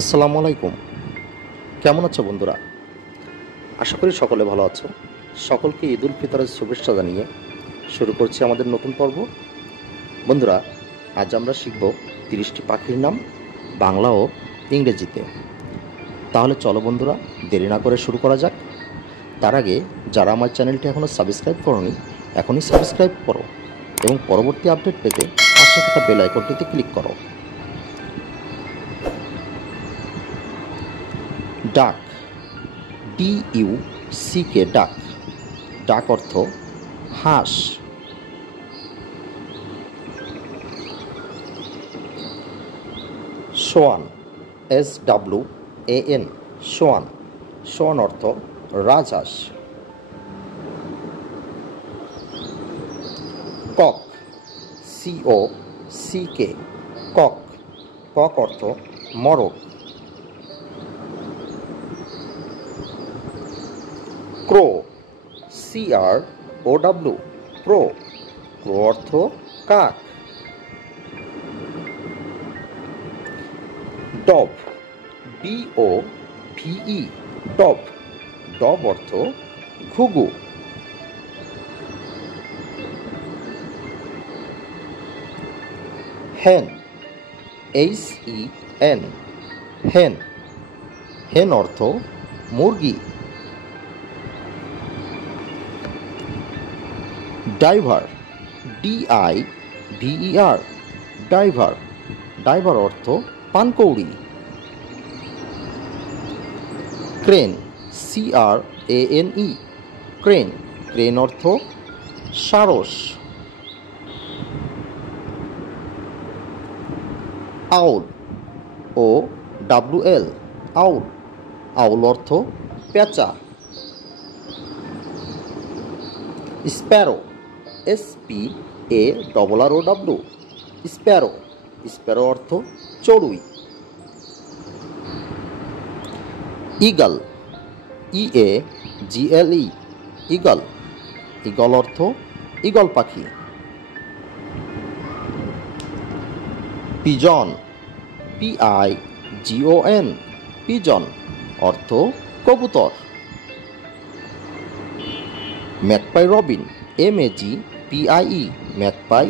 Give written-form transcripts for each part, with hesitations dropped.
আসসালামু আলাইকুম। কেমন আছো বন্ধুরা? আশা করি সকলে ভালো আছো। সকলকে ঈদ উল ফিতরের শুভেচ্ছা জানিয়ে শুরু করছি আমাদের নতুন পর্ব। বন্ধুরা, আজ আমরা শিখব 30টি পাখির নাম বাংলা ও ইংরেজিতে। তাহলে চলো বন্ধুরা, দেরি না করে শুরু করা যাক। তার আগে যারা আমার চ্যানেলটি এখনও সাবস্ক্রাইব করোনি, এখনই সাবস্ক্রাইব করো এবং পরবর্তী আপডেট পেতে পাশে থাকা বেল আইকনটিতে ক্লিক করো। ডাক, DUCK, ডাক। ডাক অর্থ হাঁস। Schwann, SWAN, Schwann. সোয়ান অর্থ রাজহাঁস। Cock, COCK, cock. কক অর্থ মরক। ক্রো, CROW, ক্রো। ক্রো অর্থ কাক। ডব, DOVE, ডব। ডব অর্থ ঘুঘু। হেন, HEN, হেন। হেন অর্থ মুরগি। Driver, DIVER, diver. ডাইভার অর্থ পানকৌড়ি। Crane, CRANE, crane. ক্রেন অর্থ সারস। আউল, OWL, আউল। আউল অর্থ পেঁচা। Sparrow, SPARROW, Sparrow. স্প্যারো অর্থ চড়ুই। Eagle, EAGLE, eagle. ঈগল অর্থ ঈগল পাখি। পিজন, PIGON, পিজন অর্থ কবুতর। Magpie Robin, MAGPIE, magpie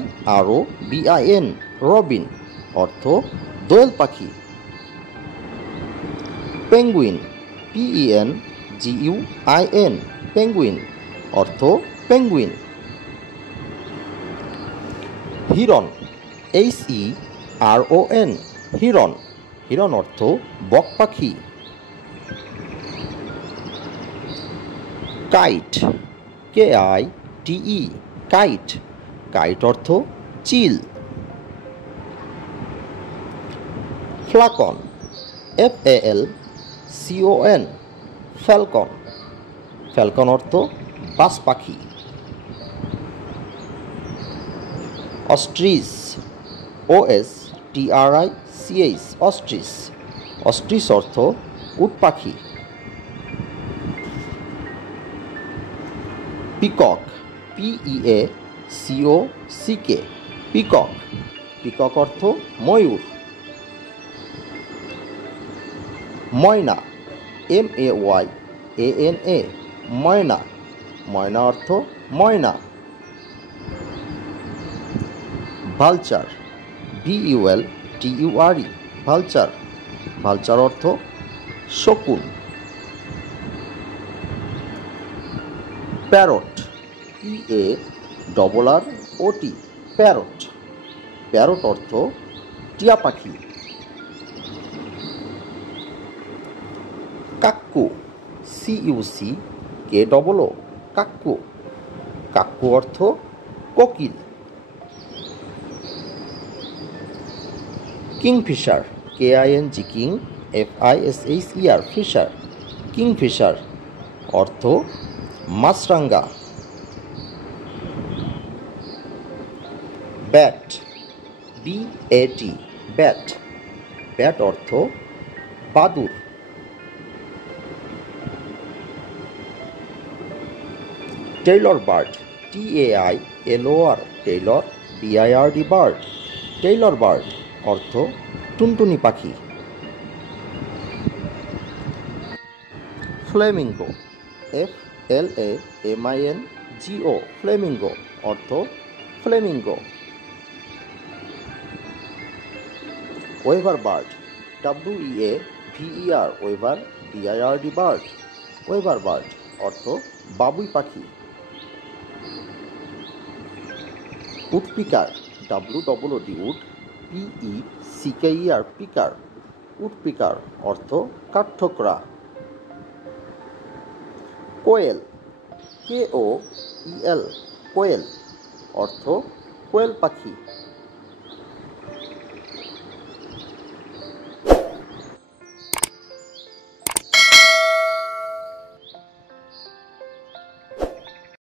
ROBIN, Robin অর্থ দোয়েল পাখি। পেঙ্গুইন, PENGUIN, পেঙ্গুইন অর্থ পেঙ্গুইন। হিরন, HERON, হিরন। হিরন অর্থ বক পাখি। Kite, KITE, kite. কাইট অর্থ চিল। ফ্লাকন, FALCON, ফ্যালকন। ফ্যালকন অর্থ বাজ পাখি। Ostrich, OSTRICH, ostrich. অস্ট্রিচ অর্থ উট পাখি। Peacock, PEACOCK, peacock. পিকক অর্থ ময়ূর। ময়না, MAYANA, ময়না। ময়না অর্থ ময়না। Vulture, VULTURE, vulture. ভালচার অর্থ শকুন। Parrot, PARROT, parrot. প্যারট অর্থ টিয়া পাখি। কাক্কু, CUCKOO, কাক্কু। কাক্কু অর্থ কোকিল। Kingfisher, KING, king, FISHER, fisher. Kingfisher অর্থ মাছরাঙ্গা। Bat, BAT, bat. ব্যাট অর্থ বাদুড়। Taylor bird, TAILOR, Taylor, BIRD, bird. Taylor bird অর্থ টুনটুনি পাখি। ফ্লেমিঙ্গো, FLAMINGO, ফ্লেমিঙ্গো অর্থ Flamengo. Waiver bird, WEAVER, waiver BIRD bird, waiver bird অর্থ বাবুই পাখি। উডপিকার, WOOD, PECKER, পিকার, উডপিকার অর্থ কাঠঠোকরা। কোয়েল, KOEL, কোয়েল অর্থ কোয়েল পাখি।